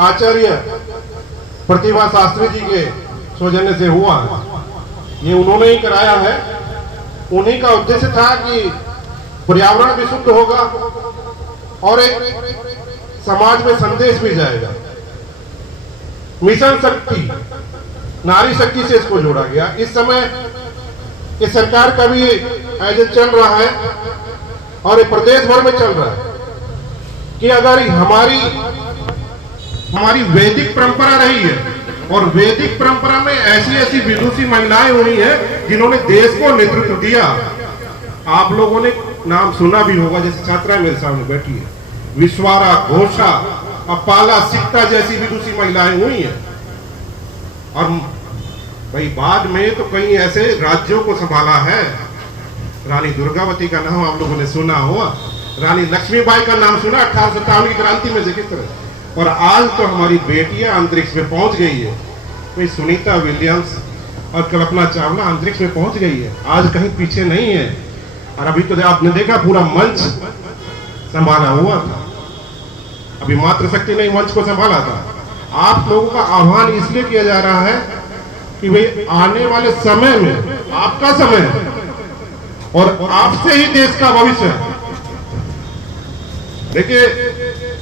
आचार्य प्रतिभा शास्त्री जी के सौजन्य से हुआ। ये उन्होंने ही कराया है। उन्हीं का उद्देश्य था कि पर्यावरण भी शुद्ध होगा और एक समाज में संदेश भी जाएगा। मिशन शक्ति, नारी शक्ति से इसको जोड़ा गया। इस समय ये सरकार का भी आयोजन चल रहा है और ये प्रदेश भर में चल रहा है कि अगर हमारी वैदिक परंपरा रही है और वैदिक परंपरा में ऐसी ऐसी विदुषी महिलाएं हुई हैं जिन्होंने देश को नेतृत्व दिया। आप लोगों ने नाम सुना भी होगा, जैसे छात्राएं मेरे सामने बैठी है, विश्वारा, घोषा, अपाला, सिक्ता जैसी विदुषी महिलाएं हुई हैं। और भाई बाद में तो कई ऐसे राज्यों को संभाला है। रानी दुर्गावती का नाम आप लोगों ने सुना होगा, रानी लक्ष्मीबाई का नाम सुना 1857 की क्रांति में से किस तरह। और आज तो हमारी बेटियां अंतरिक्ष में पहुंच गई है। कोई सुनीता विलियम्स और कल्पना चावला अंतरिक्ष में पहुंच गई है, आज कहीं पीछे नहीं है। और अभी तो आपने देखा पूरा मंच संभाला हुआ था, अभी मातृशक्ति ने मंच को संभाला था। आप लोगों का आह्वान इसलिए किया जा रहा है कि भाई आने वाले समय में आपका समय है और आपसे ही देश का भविष्य है। देखिए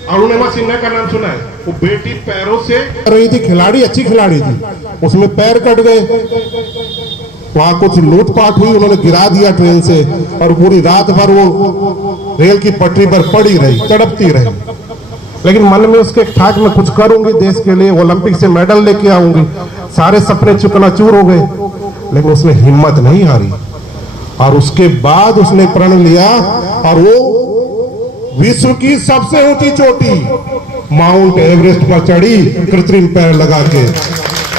अरुणिमा सिन्हा का नाम सुना है, वो बेटी पैरों से रही थी, खिलाड़ी, अच्छी खिलाड़ी थी, उसमें पैर कट गए, वहां कुछ लूटपाट हुई, उन्होंने गिरा दिया ट्रेन से और पूरी रात भर वो रेल की पटरी पर पड़ी रही, तड़पती रही। लेकिन मन में उसके ठाक में कुछ करूंगी देश के लिए, ओलंपिक से मेडल लेके आऊंगी। सारे सपने चुकनाचूर हो गए, लेकिन उसने हिम्मत नहीं हारी और उसके बाद उसने प्रण लिया और वो विश्व की सबसे ऊंची चोटी माउंट एवरेस्ट पर चढ़ी कृत्रिम पैर लगा के।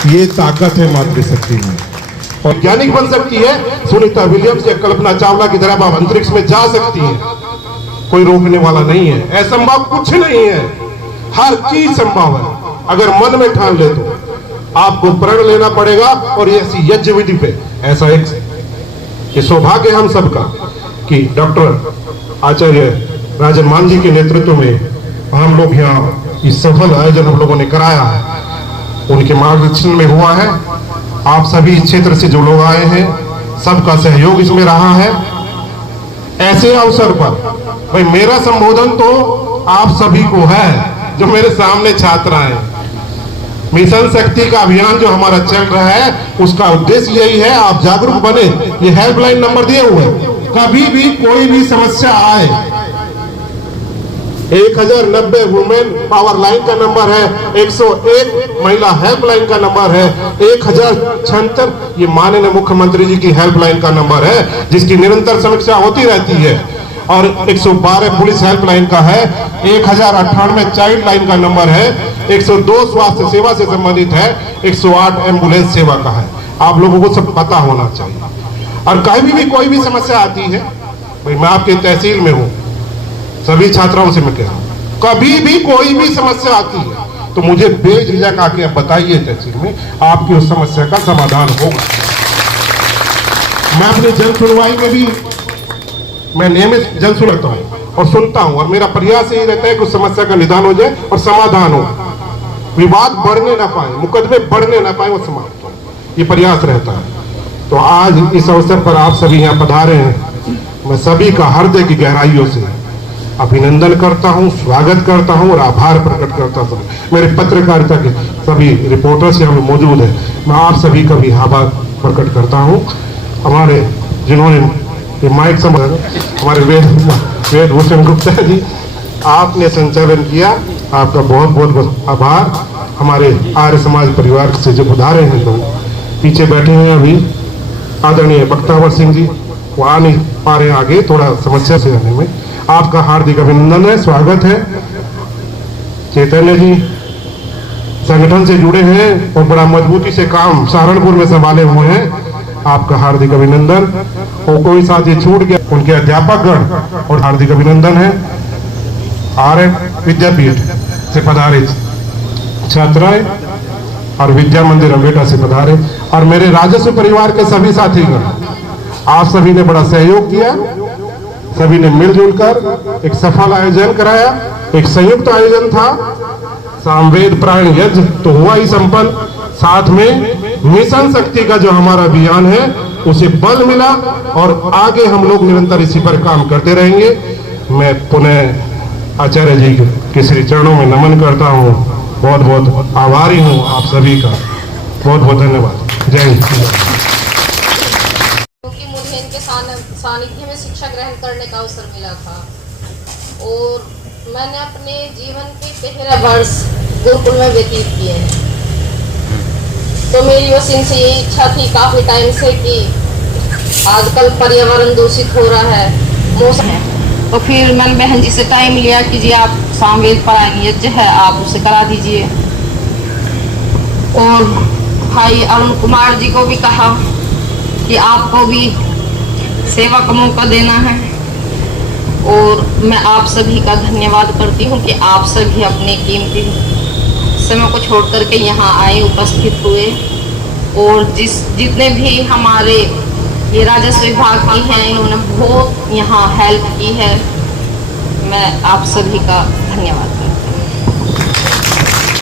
ये ताकत है मातृशक्ति में। और वैज्ञानिक बन सकती है सुनीता विलियम्स या कल्पना चावला की तरह आप अंतरिक्ष में जा सकती है, कोई रोकने वाला नहीं है। असंभव कुछ नहीं है, हर चीज संभव है अगर मन में ठान ले तो। आपको प्रण लेना पड़ेगा और ऐसी यज्ञ विधि पे ऐसा एक सौभाग्य हम सबका कि डॉक्टर आचार्य राजन मान जी के नेतृत्व में हम लोग यहाँ इस सफल आयोजन हम लोगों ने कराया है, उनके मार्गदर्शन में हुआ है। आप सभी इस क्षेत्र से जो लोग आए हैं सबका सहयोग इसमें रहा है। ऐसे अवसर पर भाई मेरा संबोधन तो आप सभी को है जो मेरे सामने छात्र हैं। मिशन शक्ति का अभियान जो हमारा चल रहा है उसका उद्देश्य यही है, आप जागरूक बने। ये हेल्पलाइन नंबर दिए हुए हैं, कभी भी कोई भी समस्या आए 1090 वुमेन पावर लाइन का नंबर है, 101 महिला हेल्पलाइन का नंबर है, 1076 ये माननीय मुख्यमंत्री जी की हेल्पलाइन का नंबर है जिसकी निरंतर समीक्षा होती रहती है। और 112 पुलिस हेल्पलाइन का है, 1098 चाइल्ड लाइन का नंबर है, 102 स्वास्थ्य सेवा से संबंधित है, 108 एम्बुलेंस सेवा का है। आप लोगों को सब पता होना चाहिए। और कहीं भी कोई भी समस्या आती है, भाई मैं आपके तहसील में हूँ, सभी छात्राओं से मैं कह रहा हूँ, कभी भी कोई भी समस्या आती है तो मुझे बेझिझक आके आप बताइए तहसील में, आपकी उस समस्या का समाधान होगा। मैं अपनी जन सुनवाई में भी मैं नियमित जन सुनता हूँ और सुनता हूँ और मेरा प्रयास यही रहता है कि उस समस्या का निदान हो जाए और समाधान हो, विवाद बढ़ने ना पाए, मुकदमे बढ़ने ना पाए, वो समाप्त हो, ये प्रयास रहता है। तो आज इस अवसर पर आप सभी यहाँ पधारे हैं, मैं सभी का हृदय की गहराइयों से अभिनंदन करता हूं, स्वागत करता हूं और आभार प्रकट करता हूं। मेरे पत्रकारिता के सभी रिपोर्टर्स यहाँ मौजूद हैं, मैं आप सभी का भी आभार प्रकट करता हूं। हमारे जिन्होंने माइक संभाला, हमारे वेद भूषण गुप्ता जी, आपने संचालन किया, आपका बहुत बहुत आभार। हमारे आर्य समाज परिवार से जो पधारे हैं लोग पीछे बैठे हैं, अभी आदरणीय बख्तावर सिंह जी वो आ नहीं पा रहे आगे, थोड़ा समस्या से आने में, आपका हार्दिक अभिनंदन है, स्वागत है। चैतन्य जी संगठन से जुड़े हैं और बड़ा मजबूती से काम सहारनपुर में संभाले हुए हैं, आपका हार्दिक अभिनंदन। और कोई साथी छूट गया, उनके अध्यापकगण और हार्दिक अभिनंदन है। आर्य विद्यापीठ से पधारे छात्राएं और विद्या मंदिर अम्बेटा से पधारे और मेरे राजस्व परिवार के सभी साथीगण, आप सभी ने बड़ा सहयोग किया, सभी ने मिलजुल कर एक सफल आयोजन कराया। एक संयुक्त आयोजन था, सामवेद प्राण यज्ञ तो हुआ ही संपन्न, साथ में मिशन शक्ति का जो हमारा अभियान है उसे बल मिला और आगे हम लोग निरंतर इसी पर काम करते रहेंगे। मैं पुनः आचार्य जी के श्री चरणों में नमन करता हूँ, बहुत बहुत आभारी हूँ आप सभी का, बहुत बहुत धन्यवाद। जय हिंद। क्योंकि मुझे इनके सानिध्य में शिक्षा ग्रहण करने का अवसर मिला था और मैंने अपने जीवन के 13 वर्ष गुरुकुल में व्यतीत किए हैं। तो मेरी बस इनसे यही इच्छा थी काफी टाइम से कि आजकल पर्यावरण दूषित हो रहा है, मौसम है, तो फिर मैंने बहन जी से टाइम लिया कि जी आप सामवेद पारायण यज्ञ है आप उसे करा दीजिए। और भाई अरुण कुमार जी को भी कहा कि आपको भी सेवा का मौका देना है और मैं आप सभी का धन्यवाद करती हूँ कि आप सभी अपने कीमती समय को छोड़ करके यहाँ आए, उपस्थित हुए और जितने भी हमारे ये राजस्व विभाग की हैं इन्होंने बहुत यहाँ हेल्प की है। मैं आप सभी का धन्यवाद करती हूँ।